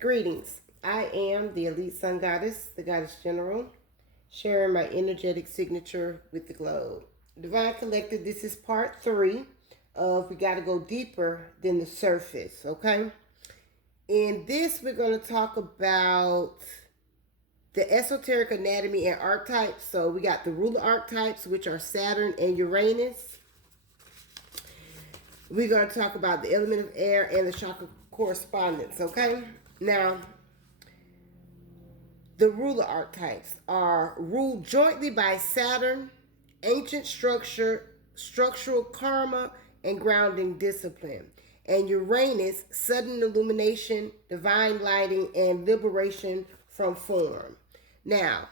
Greetings. I am the Elite Sun Goddess, the Goddess General, sharing my energetic signature with the globe. Divine Collective, this is part 3 of We Gotta Go Deeper Than the Surface, okay? In this, we're going to talk about the esoteric anatomy and archetypes. So we got the ruler archetypes, which are Saturn and Uranus. We're going to talk about the element of air and the chakra correspondence, okay? Now, the ruler archetypes are ruled jointly by Saturn, ancient structure, structural karma, and grounding discipline. And Uranus, sudden illumination, divine lighting, and liberation from form. Now,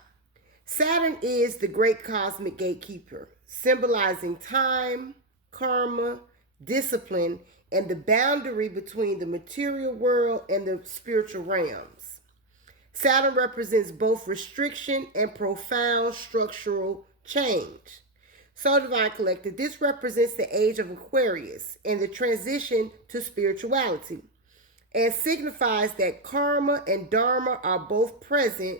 Saturn is the great cosmic gatekeeper, symbolizing time, karma, discipline, and the boundary between the material world and the spiritual realms. Saturn represents both restriction and profound structural change. So, Divine Collective, this represents the age of Aquarius and the transition to spirituality, and signifies that karma and dharma are both present.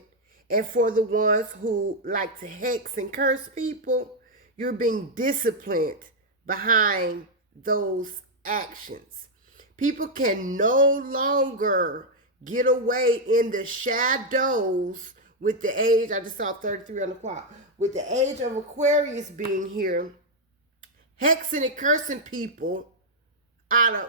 And for the ones who like to hex and curse people, you're being disciplined behind those actions. People can no longer get away in the shadows with the age. I just saw 33 on the clock. With the age of Aquarius being here, hexing and cursing people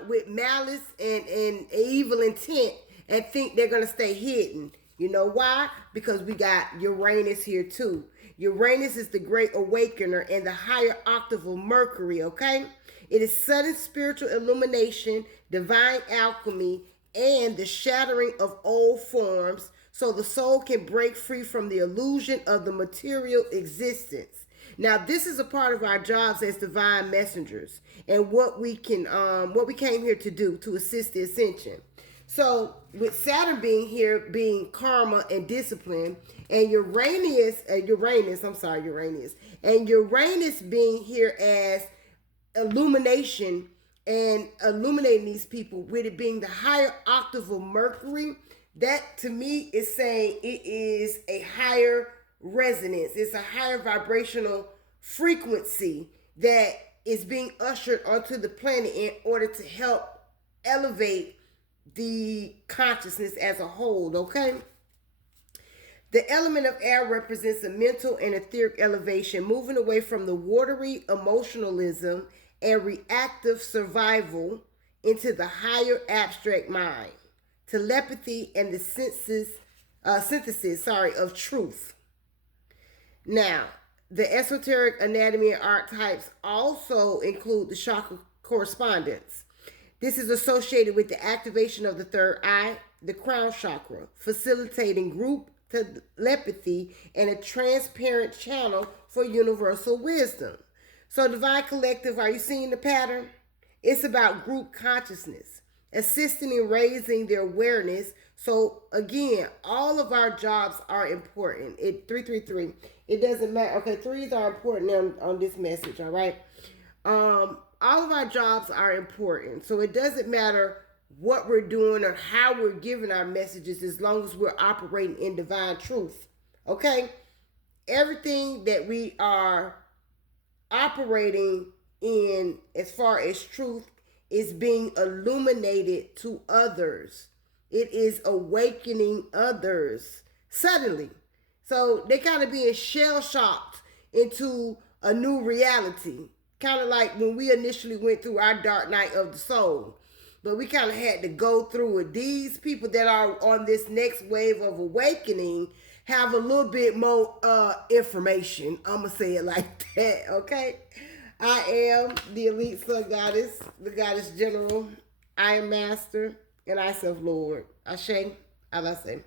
with malice and evil intent, and think they're going to stay hidden. You know why? Because we got Uranus here too. Uranus is the great awakener and the higher octave of Mercury, okay? It is sudden spiritual illumination, divine alchemy, and the shattering of old forms so the soul can break free from the illusion of the material existence. Now, this is a part of our jobs as divine messengers and what we came here to do to assist the ascension. So, with Saturn being here, being karma and discipline, and Uranus being here as illumination and illuminating these people, with it being the higher octave of Mercury, that to me is saying it is a higher resonance. It's a higher vibrational frequency that is being ushered onto the planet in order to help elevate the consciousness as a whole, okay? The element of air represents a mental and etheric elevation, moving away from the watery emotionalism and reactive survival into the higher abstract mind, telepathy, and the synthesis of truth. Now, the esoteric anatomy and archetypes also include the chakra correspondence. This is associated with the activation of the third eye, the crown chakra, facilitating group telepathy and a transparent channel for universal wisdom. So, Divine Collective, are you seeing the pattern? It's about group consciousness, assisting in raising their awareness. So, again, all of our jobs are important. 333. It doesn't matter. Okay, threes are important on this message, all right? All of our jobs are important. So it doesn't matter what we're doing or how we're giving our messages, as long as we're operating in divine truth. Okay? Everything that we are operating in as far as truth is being illuminated to others. It is awakening others suddenly. So they kind of being shell-shocked into a new reality. Kind of like when we initially went through our dark night of the soul. But we kind of had to go through it. These people that are on this next wave of awakening have a little bit more information. I'm going to say it like that, okay? I am the Elite Sun Goddess, the Goddess General. I am Master, and I self Lord. Ashe, Alase.